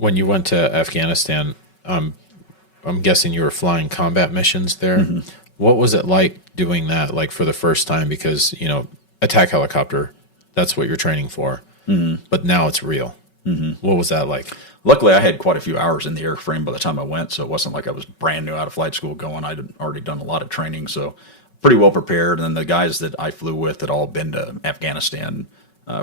When you went to Afghanistan, I'm guessing you were flying combat missions there. What was it like doing that, like for the first time? Because, attack helicopter, that's what you're training for. But now it's real. What was that like? Luckily, I had quite a few hours in the airframe by the time I went, so it wasn't like I was brand new out of flight school going. I'd already done a lot of training, so pretty well prepared. And then the guys that I flew with had all been to Afghanistan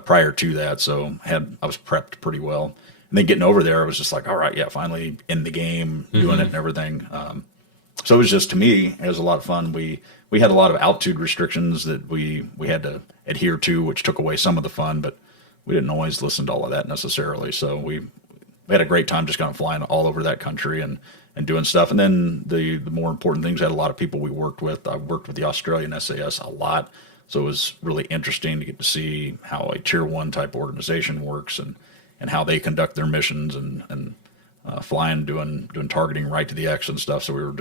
prior to that, so I was prepped pretty well. And then getting over there, I was just like, all right, yeah, finally in the game, doing it and everything. So it was just, to me, it was a lot of fun. We had a lot of altitude restrictions that we had to adhere to, which took away some of the fun, but we didn't always listen to all of that necessarily. So we had a great time just kind of flying all over that country and doing stuff. And then the more important things, had a lot of people we worked with. I worked with the Australian SAS a lot. So it was really interesting to get to see how a tier one type organization works and how they conduct their missions and flying, doing targeting right to the X and stuff. So we were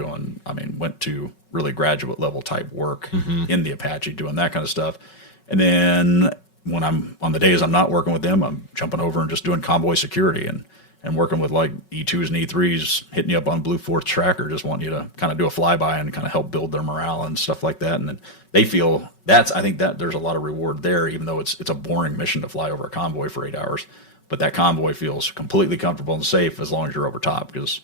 went to really graduate level type work in the Apache, doing that kind of stuff. And then when I'm on the days I'm not working with them, I'm jumping over and just doing convoy security and working with like E2s and E3s, hitting you up on Blue Force Tracker, just wanting you to kind of do a flyby and kind of help build their morale and stuff like that. And then they feel I think that there's a lot of reward there, even though it's a boring mission to fly over a convoy for 8 hours. But that convoy feels completely comfortable and safe as long as you're over top, because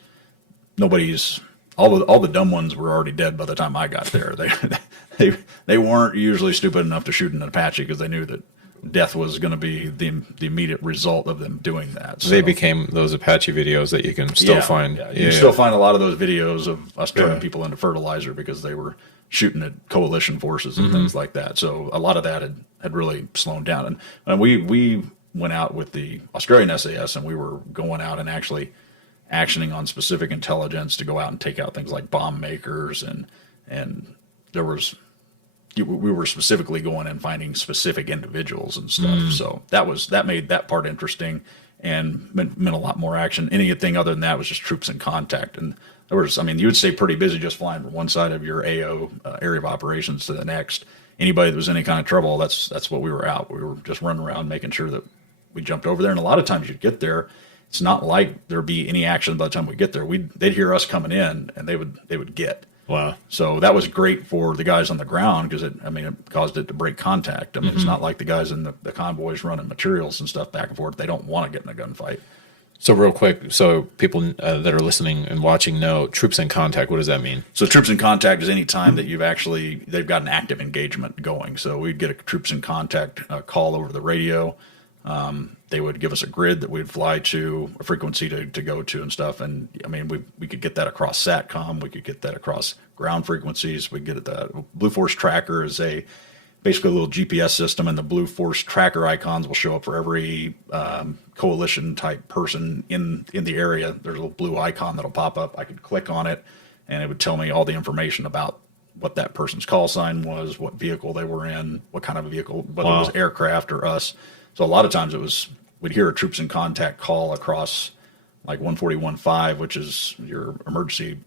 all the dumb ones were already dead by the time I got there. They weren't usually stupid enough to shoot an Apache because they knew that death was going to be the immediate result of them doing that. So they became those Apache videos that you can still find. Yeah, you can still find a lot of those videos of us turning people into fertilizer because they were shooting at coalition forces and things like that. So a lot of that had really slowed down. And we went out with the Australian SAS, and we were going out and actually actioning on specific intelligence to go out and take out things like bomb makers, and we were specifically going and finding specific individuals and stuff. So that made that part interesting and meant a lot more action. Anything other than that was just troops in contact. And there was, you would stay pretty busy just flying from one side of your AO area of operations to the next. Anybody that was in any kind of trouble, that's what we were out. We were just running around making sure that we jumped over there. And a lot of times you'd get there, it's not like there'd be any action by the time we get there. They'd hear us coming in, and they would get. Wow. So that was great for the guys on the ground because it caused it to break contact. It's not like the guys in the convoys running materials and stuff back and forth. They don't want to get in a gunfight. So real quick, so people that are listening and watching know troops in contact. What does that mean? So troops in contact is any time that they've got an active engagement going. So we'd get a troops in contact call over the radio. They would give us a grid that we'd fly to, a frequency to go to and stuff. And we could get that across SATCOM. We could get that across ground frequencies. We get it. The Blue Force Tracker is basically a little GPS system, and the Blue Force Tracker icons will show up for every coalition type person in the area. There's a little blue icon that'll pop up. I could click on it, and it would tell me all the information about what that person's call sign was, what vehicle they were in, what kind of a vehicle, whether it was aircraft or us. So a lot of times we'd hear a troops in contact call across like 141.5, which is your emergency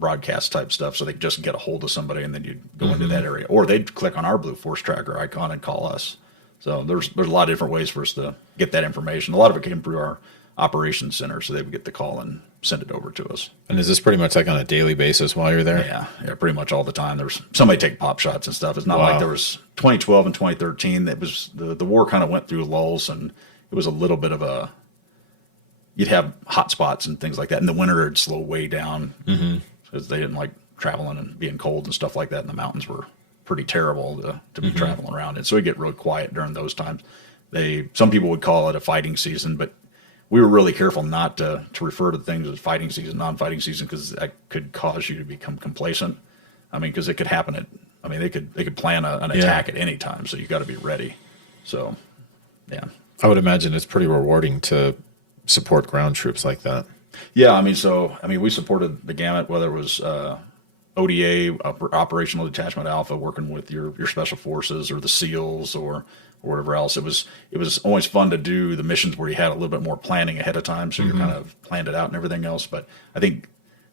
broadcast type stuff. So they just get a hold of somebody, and then you'd go into that area, or they'd click on our Blue Force Tracker icon and call us. So there's a lot of different ways for us to get that information. A lot of it came through our operations center, so they would get the call and send it over to us. And is this pretty much like on a daily basis while you're there? Yeah, pretty much all the time. There's somebody take pop shots and stuff. It's not like there was 2012 and 2013. That was the war kind of went through lulls, and it was a little bit of you'd have hot spots and things like that. In the winter, it'd slow way down because they didn't like traveling and being cold and stuff like that. And the mountains were pretty terrible to be traveling around. And so it'd get really quiet during those times. Some people would call it a fighting season, but we were really careful not to refer to things as fighting season, non-fighting season, because that could cause you to become complacent. Because it could happen they could plan an attack at any time, so you got to be ready. So, yeah. I would imagine it's pretty rewarding to support ground troops like that. Yeah, we supported the gamut, whether it was ODA, Operational Detachment Alpha, working with your special forces or the SEALs or whatever else. It was always fun to do the missions where you had a little bit more planning ahead of time, so you're kind of planned it out and everything else. But I think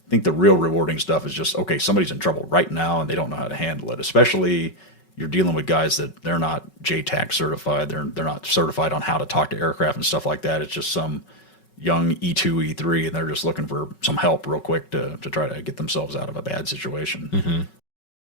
the real rewarding stuff is just, okay, somebody's in trouble right now and they don't know how to handle it. Especially you're dealing with guys that they're not JTAC certified. They're not certified on how to talk to aircraft and stuff like that. It's just some young E2, E3, and they're just looking for some help real quick to try to get themselves out of a bad situation.